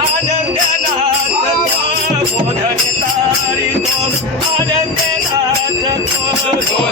आनंदनाथ बोधन तारी तो आनंदनाथ को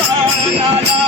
भारताला